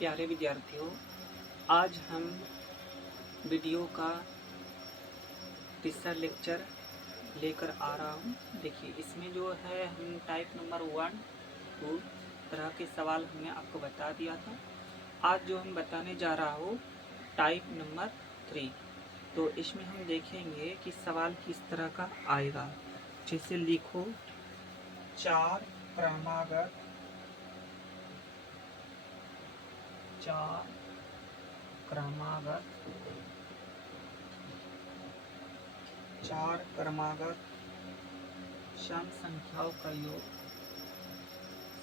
प्यारे विद्यार्थियों, आज हम वीडियो का तीसरा लेक्चर लेकर आ रहा हूँ। देखिए, इसमें जो है हम टाइप नंबर 1, 2 तरह के सवाल हमने आपको बता दिया था। आज जो हम बताने जा रहा हूँ टाइप नंबर 3। तो इसमें हम देखेंगे कि सवाल किस तरह का आएगा। जैसे लिखो 4 क्रमागत 4 सम संख्याओं का योग,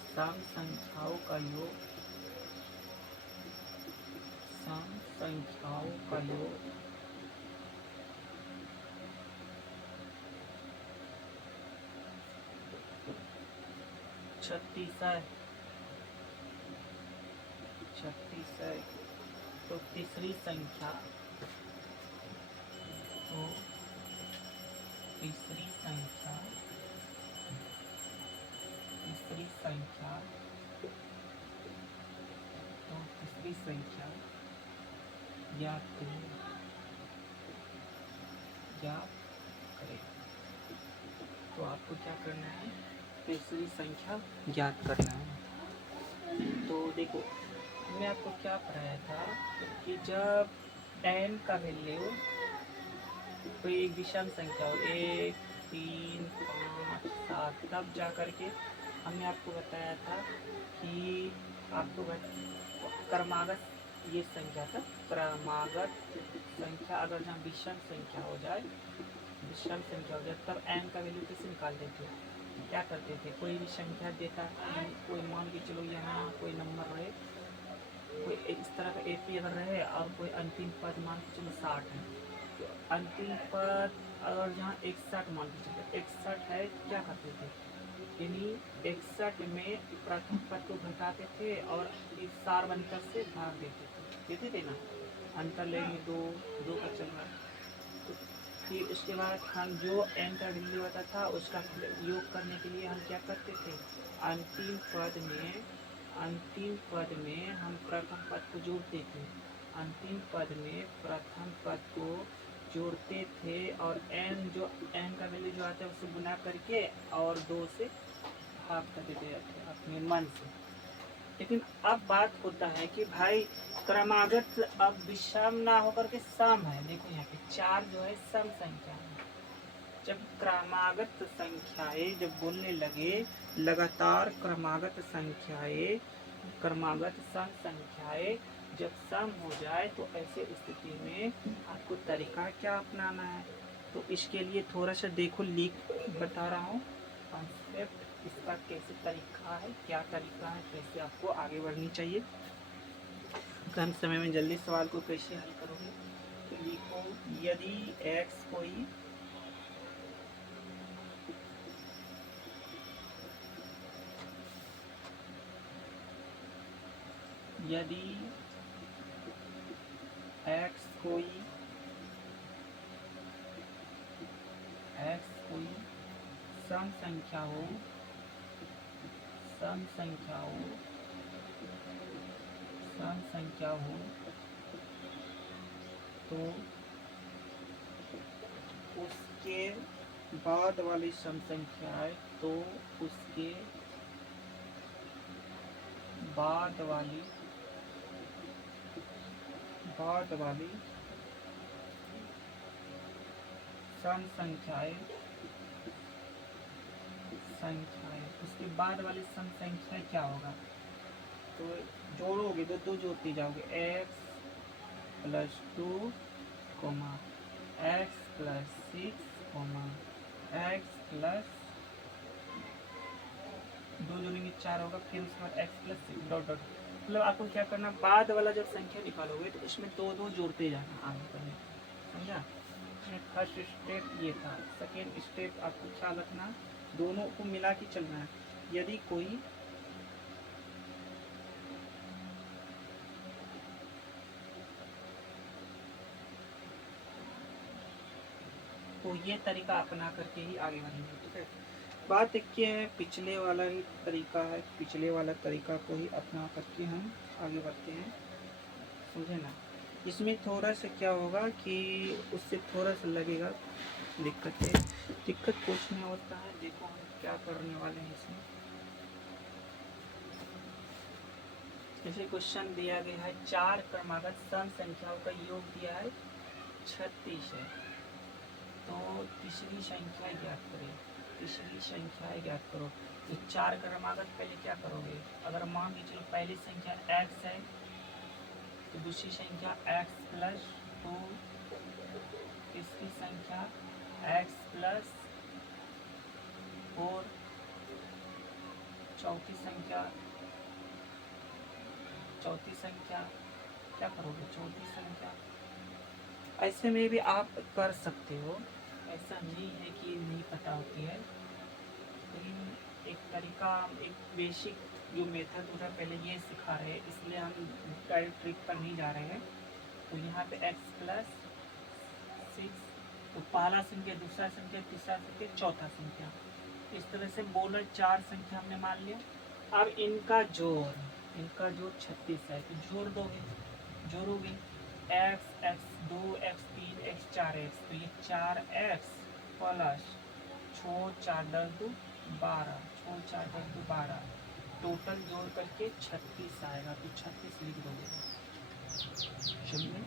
सम संख्याओं का योग 36 है। तो तीसरी संख्या तो तीसरी संख्या ज्ञात करें। तो आपको क्या करना है, तीसरी संख्या ज्ञात करना है। तो देखो, हमने आपको क्या पढ़ाया था कि जब n का वैल्यू कोई एक विषम संख्या हो 1, 3, 5, 7, तब जा करके हमने आपको बताया था कि आपको क्रमागत ये संख्या था। क्रमागत संख्या अगर जहाँ विषम संख्या हो जाए तब n का वैल्यू कैसे निकालते थे, क्या करते थे, कोई भी संख्या देता, कोई मान के चलो यहाँ कोई नंबर रहे, कोई इस तरह का AP अगर रहे और कोई अंतिम पद मान के चलो 60 है, तो अंतिम पद अगर जहाँ 61 मान के चलो 61 है, क्या करते थे, यानी 61 में प्रथम पद को घटाते थे और इस सार्वंतर से भाग देते थे ना, अंतर लेंगे 2 का चल रहा है। तो फिर उसके बाद हम जो n का वैल्यू आता था उसका योग करने के लिए हम क्या करते थे, अंतिम पद में हम प्रथम पद को जोड़ते थे, और n का वैल्यू जो आता है उसे गुना करके और 2 से भाग कर देते थे अपने मन से। लेकिन अब बात होता है कि भाई क्रमागत अब विषम ना होकर के सम है। देखो यहाँ पे 4 जो है सम संख्या है। जब क्रमागत संख्याएं जब बोलने लगे, लगातार क्रमागत सम संख्याएं जब सम हो जाए, तो ऐसे स्थिति में आपको तरीका क्या अपनाना है। तो इसके लिए थोड़ा सा देखो, बता रहा हूँ कॉन्सेप्ट, इसका कैसे तरीका है, क्या तरीका है, कैसे आपको आगे बढ़नी चाहिए, कम समय में जल्दी सवाल को कैसे हल करोगे। तो लिखो, यदि x कोई सम संख्या हो तो उसके बाद वाली सम संख्याएं, बाद वाली सम संख्याएं उसके बाद वाली सम संख्या क्या होगा, तो जोड़ोगे, दो जोड़ते जाओगे, x + 2, x + 6, x + 2 जोड़ेंगे 4 होगा, फिर उसके बाद x + 6 डॉट डॉट। मतलब आपको क्या करना, बाद वाला जब संख्या निकालोगे तो इसमें 2 जोड़ते जाना आगे करने, समझा। फर्स्ट स्टेप ये था। सेकेंड स्टेप आपको ख्याल रखना, दोनों को मिला के चलना है। यदि कोई तो ये तरीका अपना करके ही आगे बढ़ेंगे, ठीक है। बात एक ये है, पिछले वाला ही तरीका है, पिछले वाला तरीका को ही अपना करके हम आगे बढ़ते हैं, समझे ना। इसमें थोड़ा सा क्या होगा कि उससे थोड़ा सा लगेगा दिक्कत कुछ नहीं होता है। देखो हम क्या करने वाले हैं इसमें। जैसे क्वेश्चन दिया गया है 4 क्रमागत सम संख्याओं का योग दिया है 36 है, तो तीसरी संख्या ज्ञात करें। तीसरी संख्या ज्ञात करो। तो 4 क्रमागत पहले क्या करोगे, अगर मान के चलो पहली संख्या x है तो दूसरी संख्या x प्लस 2, तीसरी संख्या x प्लस 4, चौथी संख्या क्या करोगे, चौथी संख्या। ऐसे में भी आप कर सकते हो, ऐसा नहीं है कि नहीं पता होती है, लेकिन एक तरीका, एक बेसिक जो मेथड होता है पहले ये सिखा रहे हैं, इसलिए हम डायरेक्ट ट्रिक पर नहीं जा रहे हैं। तो यहाँ पे x प्लस 6, तो पहला संख्या, दूसरा संख्या, तीसरा संख्या, चौथा संख्या, इस तरह से बोला 4 संख्या हमने मान लिया। अब इनका जोड़ 36 है, तो जोड़ोगे x 2 x 3 x 4 x, तो ये 4x प्लस 6 4 10 2 12, 6 4 10 2 12, टोटल जोड़ करके 36 आएगा, तो 36 लिख दोगे। समझे,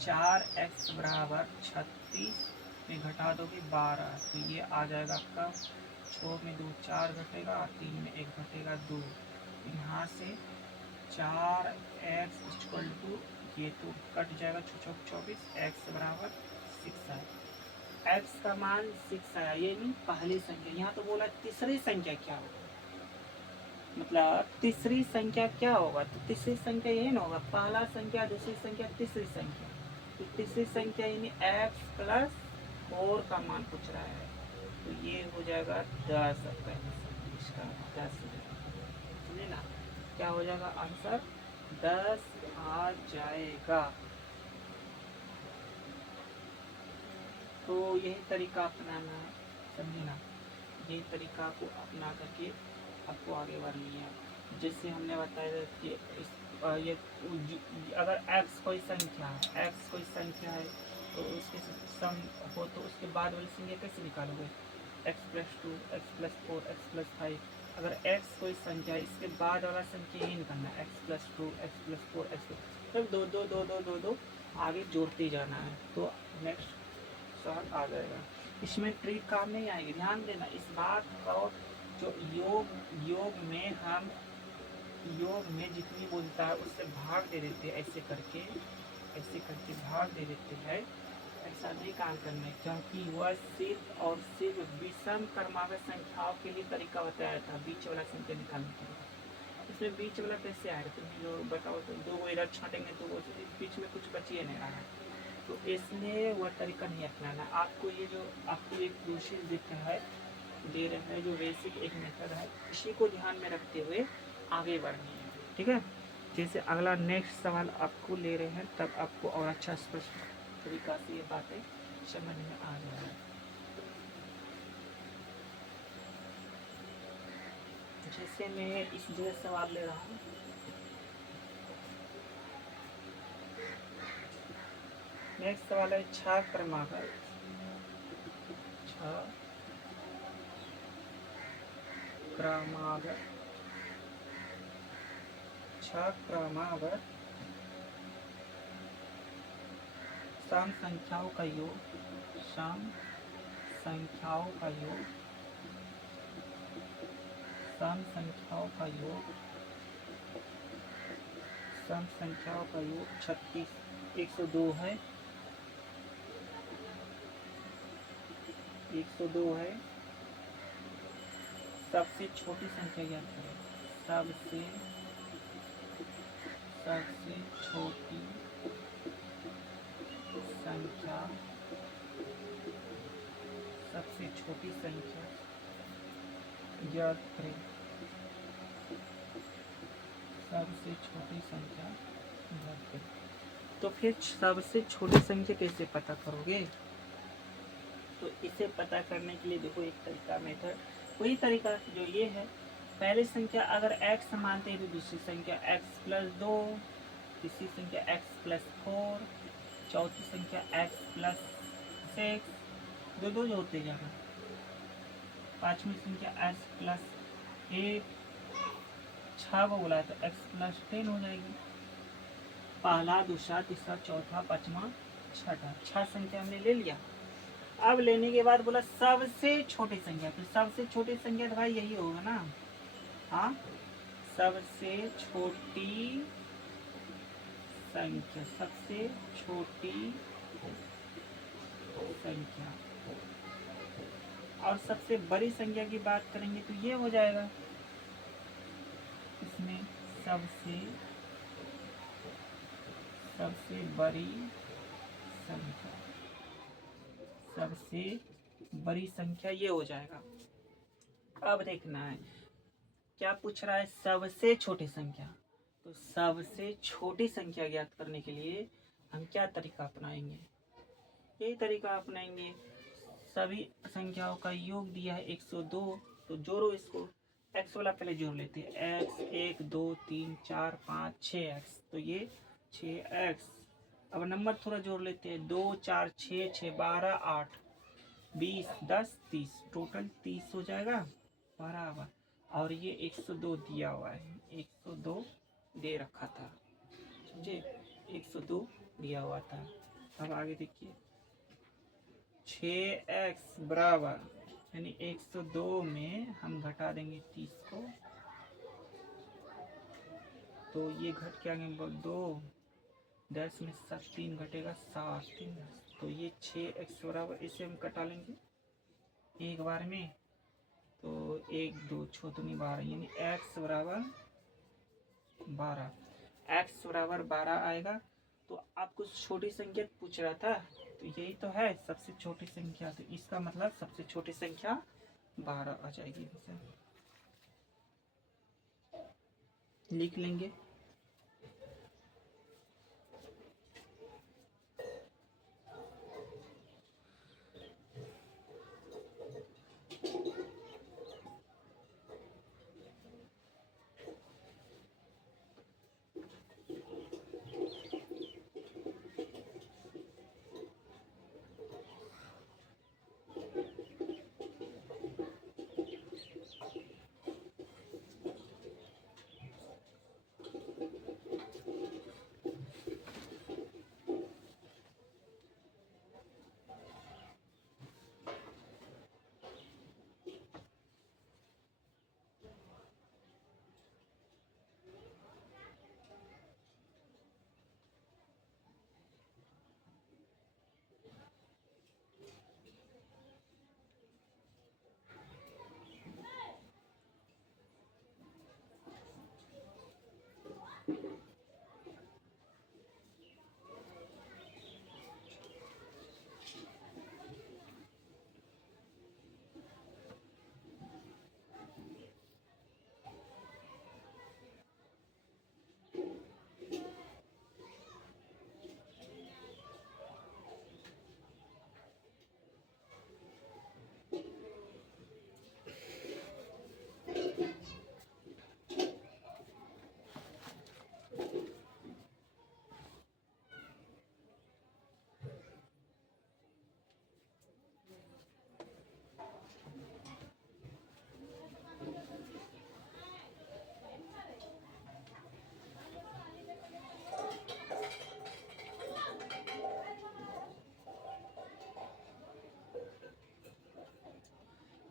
4x बराबर 36 में घटा दोगे 12, तो ये आ जाएगा आपका 6 में 2 4 घटेगा, 3 में 1 घटेगा 2, यहाँ से 4x इक्वल टू, ये तो कट जाएगा 6 6 24, x बराबर 6 आया। x का मान 6 आया, ये नहीं पहली संख्या। यहाँ तो बोला तीसरी संख्या क्या होगा, मतलब तीसरी संख्या क्या होगा, तो तीसरी संख्या यही ना होगा, पहला संख्या, दूसरी संख्या, तीसरी संख्या। तो तीसरी संख्या यानी x प्लस 4 का मान पूछ रहा है, तो ये हो जाएगा 10, इसका 10 समझे ना, क्या हो जाएगा आंसर 10 आ जाएगा। तो यही तरीका अपनाना है, समझे ना, यही तरीका को अपना करके आपको आगे बढ़नी है। जैसे हमने बताया कि ये अगर x कोई संख्या है तो उसके सम हो तो उसके बाद वाली संख्या कैसे निकालोगे, x plus 2 x plus 4 x plus 5। अगर x कोई संख्या है, इसके बाद वाला संख्या ही निकालना है, x plus 2 x plus 4 x plus, दो दो दो दो दो दो आगे जोड़ते जाना है, तो नेक्स्ट सवाल आ जाएगा। इसमें ट्रिक काम नहीं आएगी, ध्यान देना इस बात को। जो योग में जितनी बोलता है उससे भाग दे देते हैं, ऐसे करके भाग दे देते हैं। ऐसा नहीं काम करना है, क्योंकि वह सिर्फ और सिर्फ विषम क्रमागत संख्याओं के लिए तरीका बताया था, बीच वाला संख्या निकालने के लिए। इसमें बीच वाला कैसे आएगा, तुम्हें जो बताओ, तो 2 इधर छाटेंगे तो वो बीच में कुछ बचिए नहीं रहा है, तो इसलिए वह तरीका नहीं अपनाना। आपको ये जो आपको एक दूसरी दे रहे हैं जो बेसिक एक मेथड है, इसी को ध्यान में रखते हुए आगे बढ़नी है, ठीक है। जैसे अगला नेक्स्ट सवाल आपको ले रहे हैं, तब आपको और अच्छा स्पष्ट तरीका से ये बातें समझ में आ जाएगी। जैसे मैं इस जगह सवाल ले रहा हूँ, नेक्स्ट सवाल है 6 क्रमागत 6 क्रमागत सम संख्याओं का योग, सम संख्याओं का योग 36, 102 है, 102 है। सबसे छोटी संख्या ज्ञात करें, सबसे छोटी संख्या, ज्ञात करें, सबसे छोटी संख्या ज्ञात करें। तो फिर सबसे छोटी संख्या कैसे पता करोगे, तो इसे पता करने के लिए देखो एक तरीका मेथड, वही तरीका जो ये है, पहली संख्या अगर x मानते हैं तो दूसरी संख्या x प्लस 2, तीसरी संख्या x प्लस 4, चौथी संख्या x प्लस 6, दो दो जोड़ते जाना, पांचवी संख्या x प्लस 8, 6 को बुलाए तो x प्लस 10 हो जाएगी। पहला, दूसरा, तीसरा, चौथा, पांचवा, छठा, 6 संख्या हमने ले लिया। अब लेने के बाद बोला सबसे छोटी संख्या, तो सबसे छोटी संख्या तो भाई यही होगा ना। हाँ, सबसे छोटी संख्या, सबसे छोटी संख्या। और सबसे बड़ी संख्या की बात करेंगे तो ये हो जाएगा, इसमें सबसे बड़ी संख्या, सबसे बड़ी संख्या ये हो जाएगा। अब देखना है क्या पूछ रहा है, सबसे छोटी संख्या। तो सबसे छोटी संख्या ज्ञात करने के लिए हम क्या तरीका अपनाएंगे, यही तरीका अपनाएंगे। सभी संख्याओं का योग दिया है 102, तो जोड़ो इसको। x वाला पहले जोड़ लेते हैं, x 1 2 3 4 5 6x, तो ये 6x। अब नंबर थोड़ा जोड़ लेते हैं, 2 4 6 6 12 8 20 10 30, टोटल 30 हो जाएगा बराबर। और ये 102 दिया हुआ है, 102 दे रखा था, समझे, 102 दिया हुआ था। अब आगे देखिए, 6x बराबर, यानी 102 में हम घटा देंगे 30 को, तो ये घट के आगे 2, 10 में 7 3 घटेगा 7 3 10, तो ये 6x बराबर, इसे हम कटा लेंगे एक बार में, तो 1 2 6 दूनी 12, यानी x बराबर 12, x बराबर 12 आएगा। तो आपको छोटी संख्या पूछ रहा था, तो यही तो है सबसे छोटी संख्या, तो इसका मतलब सबसे छोटी संख्या 12 आ जाएगी। लिख लेंगे।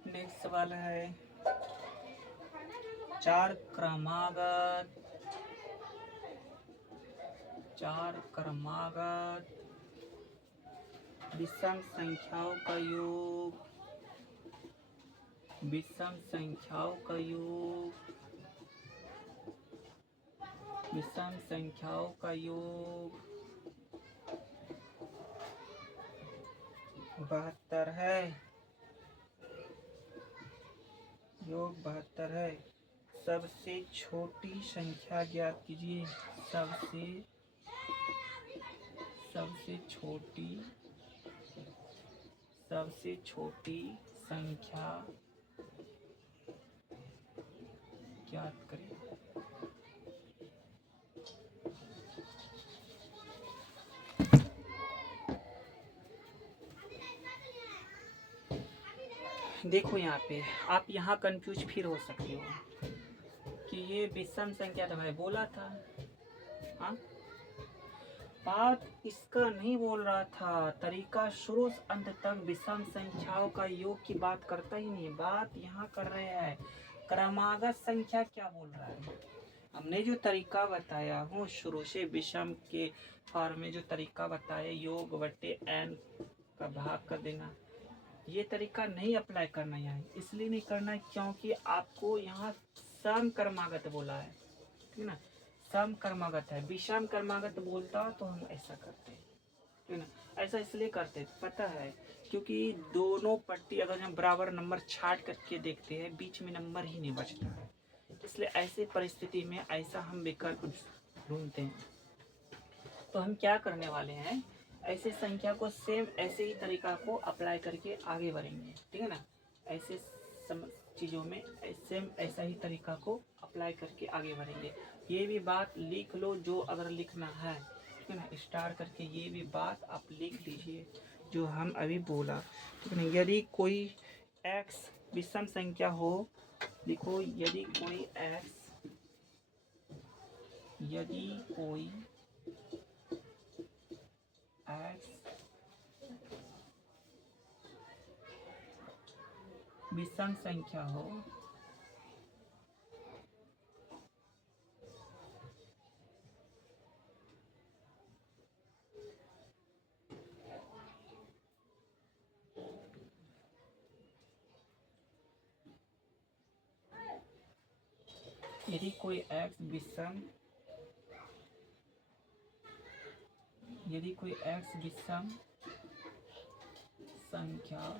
नेक्स्ट सवाल है, चार क्रमागत विषम संख्याओं का योग, विषम संख्याओं का योग, विषम संख्याओं का योग 72 है, योग 72 है। सबसे छोटी संख्या ज्ञात कीजिए, सबसे छोटी संख्या ज्ञात करें। देखो यहाँ पे आप यहाँ कंफ्यूज फिर हो सकते हो कि ये विषम संख्या तो मैं बोला था। हाँ, बात इसका नहीं बोल रहा था, तरीका शुरू से अंत तक विषम संख्याओं का योग की बात करता ही नहीं। बात यहाँ कर रहे हैं क्रमागत संख्या क्या बोल रहा है। हमने जो तरीका बताया हूँ शुरू से विषम के फॉर्म में जो तरीका बताया योग बट्टे n का भाग कर देना, ये तरीका नहीं अप्लाई करना यहाँ। इसलिए नहीं करना है क्योंकि आपको यहाँ सम क्रमागत बोला है, ठीक ना। सम क्रमागत है, विषम क्रमागत बोलता तो हम ऐसा करते, ठीक ना। ऐसा इसलिए करते पता है क्योंकि दोनों पट्टी अगर हम बराबर नंबर छाट करके देखते हैं बीच में नंबर ही नहीं बचता है, इसलिए ऐसे परिस्थिति में ऐसा हम विकल्प ढूंढते हैं। तो हम क्या करने वाले हैं, ऐसे संख्या को सेम ऐसे ही तरीका को अप्लाई करके आगे बढ़ेंगे, ठीक है ना। ऐसे चीज़ों में सेम ऐसा ही तरीका को अप्लाई करके आगे बढ़ेंगे। ये भी बात लिख लो जो अगर लिखना है, ठीक है ना, स्टार करके ये भी बात आप लिख लीजिए जो हम अभी बोला, ठीक है ना। यदि कोई x विषम संख्या हो, लिखो यदि कोई x विषम संख्या हो, यदि कोई x विषम संख्या हो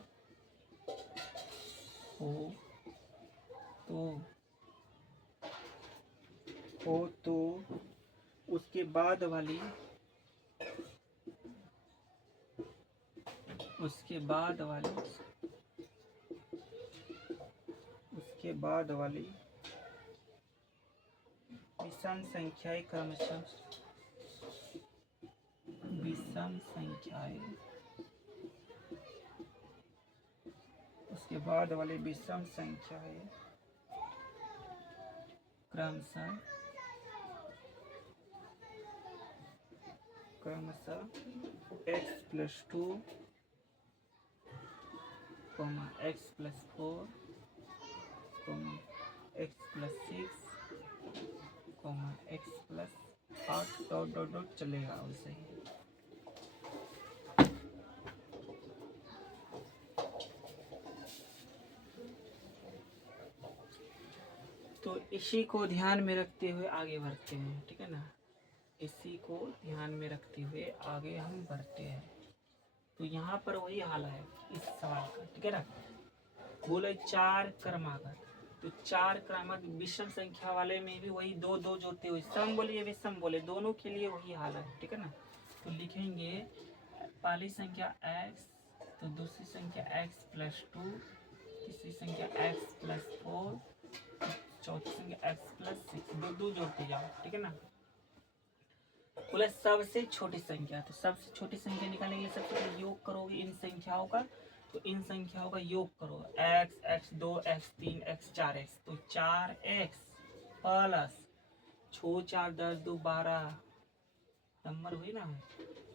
तो उसके बाद वाली विषम संख्याएं क्रमशः उसके बाद वाली विषम संख्याएं क्रमशः x+2, x+4, x+6, x+8 ... चलेगा वैसे ही। तो इसी को ध्यान में रखते हुए आगे बढ़ते हैं, ठीक है ना। इसी को ध्यान में रखते हुए आगे हम बढ़ते हैं। तो यहाँ पर वही हाल है इस सवाल का, ठीक है ना। बोले 4 क्रमागत, तो 4 क्रमागत विषम संख्या वाले में भी वही दो दो जोड़ते हुए सम बोले या विषम बोले दोनों के लिए वही हाल है, ठीक है ना। तो लिखेंगे पहली संख्या x, तो दूसरी संख्या x+2, तीसरी संख्या x+4, चौथी संख्या x+6, दो दो जोड़ते जाओ, ठीक है ना। बोले सबसे छोटी संख्या, तो सबसे छोटी संख्या निकालने के लिए सबसे पहले योग करोगे इन संख्याओं का, तो इन संख्याओं का योग करो x, x2, x3, x4x, तो 4x प्लस 6 4 10 2 12 नंबर हुई ना,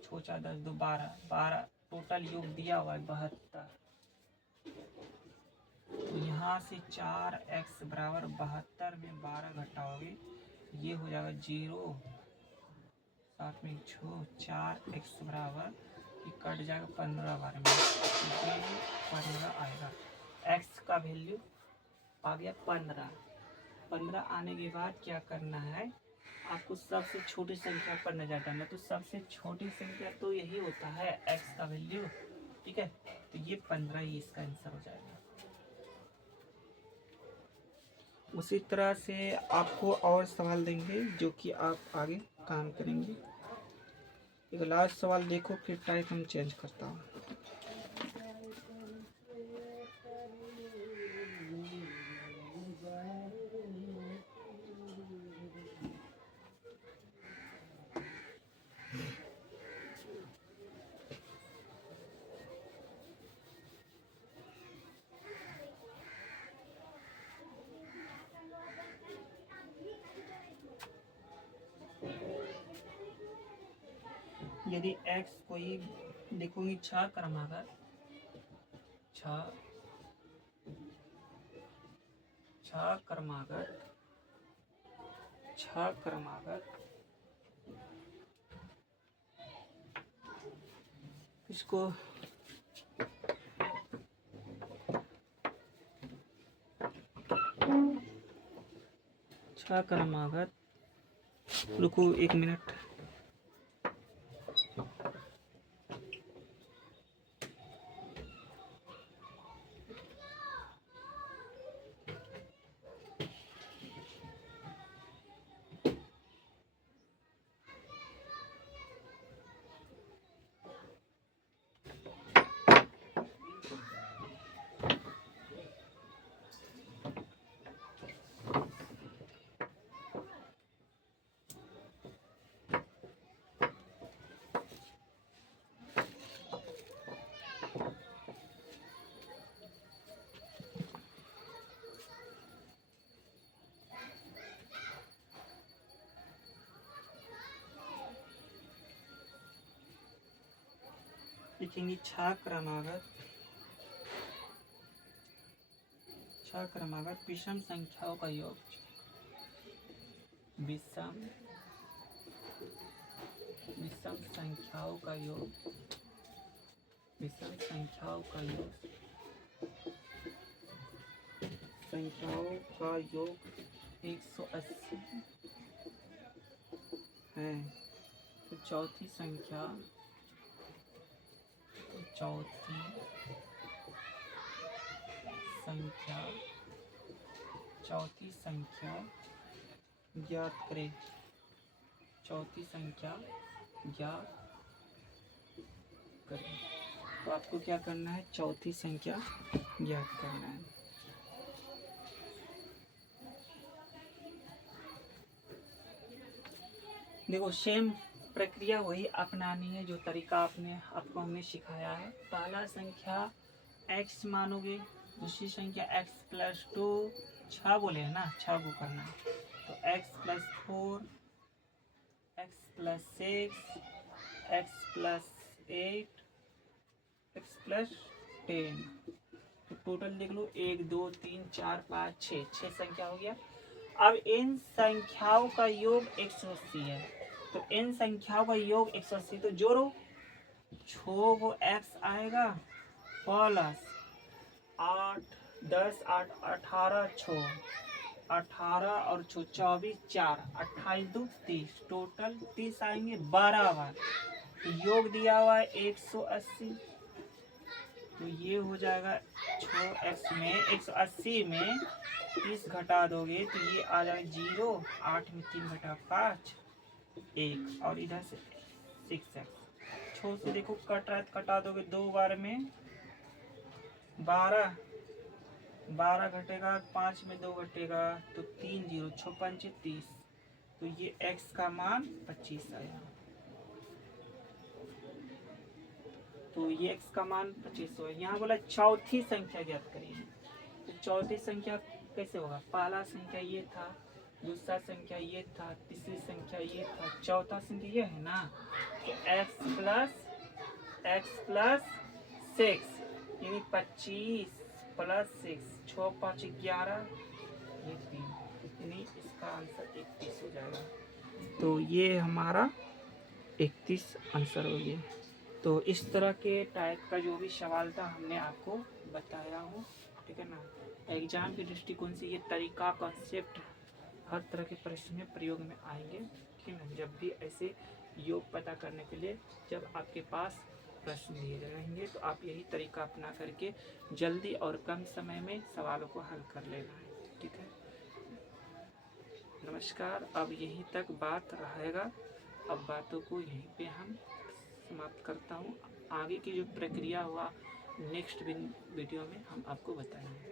6 4 10 2 12 टोटल योग दिया हुआ है 72। तो यहाँ से 4x बराबर 72 में 12 घटाओगे ये हो जाएगा 0, साथ में 4x बराबर कट जाएगा 15 बार में 15 आएगा। x का वैल्यू आ गया 15 आने के बाद क्या करना है, आपको सबसे छोटी संख्या पर नजर डालना। तो सबसे छोटी संख्या तो यही होता है x का वैल्यू, ठीक है। तो ये 15 ही इसका आंसर हो जाएगा। उसी तरह से आपको और सवाल देंगे जो कि आप आगे काम करेंगे। एक लास्ट सवाल देखो फिर टाइप हम चेंज करता हूँ। यदि x कोई देखोगे छ क्रमागत छ क्रमागत इसको छ क्रमागत, रुको 1 मिनट, लिखेंगे छ क्रमागत विषम संख्याओं का योग, विषम संख्याओं का योग, संख्याओं का योग 180 है। तो चौथी संख्या ज्ञात करें। चौथी संख्या ज्ञात करें। तो आपको क्या करना है, चौथी संख्या ज्ञात करना है। देखो सेम प्रक्रिया वही अपनानी है जो तरीका आपको हमने सिखाया है। पहला संख्या x मानोगे, दूसरी संख्या x+2, 6 बोले है ना, 6 को करना है। तो x+4, x+6, x+8, x+10। तो टोटल देख लो 1 2 3 4 5 6 संख्या हो गया। अब इन संख्याओं का योग 180 है। तो इन संख्याओं का योग 180, तो जोड़ो, 6 को x आएगा प्लस 8 10 8 18 6, 18 और 6 24 4 28 2 30, टोटल 30 आएंगे 12 बार। योग दिया हुआ है 180। तो ये हो जाएगा 6x में 180 में 30 घटा दोगे तो ये आ जाएगा 0। 8 में 3 घटा 5 1, और इधर से 6x। 6 से देखो कट रहा है, कटा दोगे 2 बार में 12, 12 घटेगा, 5 में 2 घटेगा तो 3 0, 6 5 30। तो ये x का मान 25 आया। तो ये x का मान 25 है। यहाँ बोला चौथी संख्या ज्ञात करिए। तो चौथी संख्या कैसे होगा, पहला संख्या ये था, दूसरा संख्या ये था, तीसरी संख्या ये था, चौथा संख्या ये है ना। तो x+6 यानी 25 + 6, 6 5 11, ये 3, यानी इसका आंसर 31 हो जाएगा। तो ये हमारा 31 आंसर हो गया। तो इस तरह के टाइप का जो भी सवाल था हमने आपको बताया हूँ, ठीक है ना। एग्जाम के दृष्टिकोण से ये तरीका, कॉन्सेप्ट हर तरह के प्रश्न में प्रयोग में आएंगे, ठीक है ना। जब भी ऐसे योग पता करने के लिए जब आपके पास प्रश्न दिए रहेंगे तो आप यही तरीका अपना करके जल्दी और कम समय में सवालों को हल कर लेना है, ठीक है। नमस्कार, अब यहीं तक बात रहेगा। अब बातों को यहीं पे हम समाप्त करता हूँ। आगे की जो प्रक्रिया हुआ नेक्स्ट वीडियो में हम आपको बताएंगे।